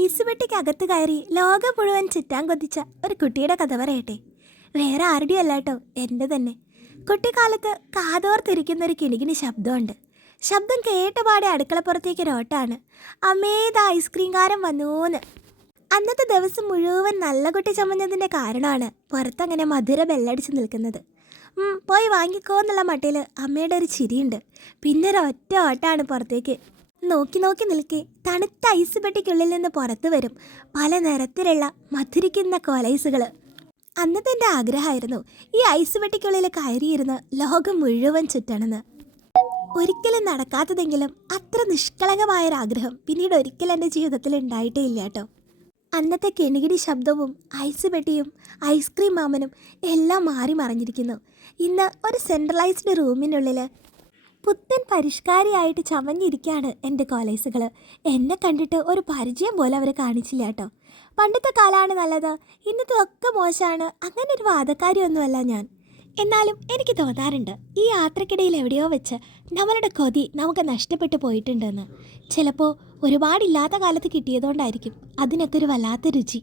Ice പെട്ടിക്കകത്ത് കയറി ലോകം മുഴുവൻ ചുറ്റാൻ കൊതിച്ച ഒരു കുട്ടിയുടെ കഥ പറയട്ടെ. വേറെ ആരുടെയും അല്ല കേട്ടോ, എൻ്റെ തന്നെ. കുട്ടിക്കാലത്ത് കാതോർത്തിരിക്കുന്ന ഒരു കിണികിണി ശബ്ദമുണ്ട്. ശബ്ദം കേട്ടപാടെ അടുക്കളപ്പുറത്തേക്ക് ഒരോട്ടാണ്. അമ്മേത് ഐസ്ക്രീം കാരൻ വന്നൂന്ന്. അന്നത്തെ ദിവസം മുഴുവൻ നല്ല കുട്ടി ചമഞ്ഞതിൻ്റെ കാരണമാണ് പുറത്തങ്ങനെ മധുര ബെല്ലടിച്ച് നിൽക്കുന്നത്. പോയി വാങ്ങിക്കോ എന്നുള്ള മട്ടിൽ അമ്മയുടെ ഒരു ചിരിയുണ്ട്. പിന്നെ ഒരൊറ്റ ഓട്ടാണ് പുറത്തേക്ക്. നോക്കി നോക്കി നിൽക്കെ തണുത്ത ഐസ് പെട്ടിക്കുള്ളിൽ നിന്ന് പുറത്തു വരും പല നിറത്തിലുള്ള മധുരിക്കുന്ന കോലൈസുകൾ. അന്നത്തെ എൻ്റെ ആഗ്രഹമായിരുന്നു ഈ ഐസ് പെട്ടിക്കുള്ളിൽ കയറിയിരുന്ന് ലോകം മുഴുവൻ ചുറ്റണമെന്ന്. ഒരിക്കലും നടക്കാത്തതെങ്കിലും അത്ര നിഷ്കളങ്കമായൊരാഗ്രഹം പിന്നീട് ഒരിക്കലും എൻ്റെ ജീവിതത്തിൽ ഉണ്ടായിട്ടേ ഇല്ല കേട്ടോ. അന്നത്തെ കിണികിടി ശബ്ദവും ഐസ് പെട്ടിയും ഐസ്ക്രീം മാമനും എല്ലാം മാറി മറിഞ്ഞിരിക്കുന്നു. ഇന്ന് ഒരു സെൻട്രലൈസ്ഡ് റൂമിനുള്ളിൽ പുത്തൻ പരിഷ്കാരിയായിട്ട് ചമഞ്ഞിരിക്കുകയാണ് എൻ്റെ കോളേജുകൾ. എന്നെ കണ്ടിട്ട് ഒരു പരിചയം പോലെ അവർ കാണിച്ചില്ല കേട്ടോ. പണ്ടത്തെ കാലമാണ് നല്ലത്, ഇന്നത്തെ ഒക്കെ മോശമാണ്, അങ്ങനെ ഒരു വാദക്കാരിയൊന്നുമല്ല ഞാൻ. എന്നാലും എനിക്ക് തോന്നാറുണ്ട് ഈ യാത്രക്കിടയിൽ എവിടെയോ വെച്ച് നമ്മളുടെ കൊതി നമുക്ക് നഷ്ടപ്പെട്ടു പോയിട്ടുണ്ടെന്ന്. ചിലപ്പോൾ ഒരുപാടില്ലാത്ത കാലത്ത് കിട്ടിയതുകൊണ്ടായിരിക്കും അതിനൊക്കെ ഒരു വല്ലാത്ത രുചി.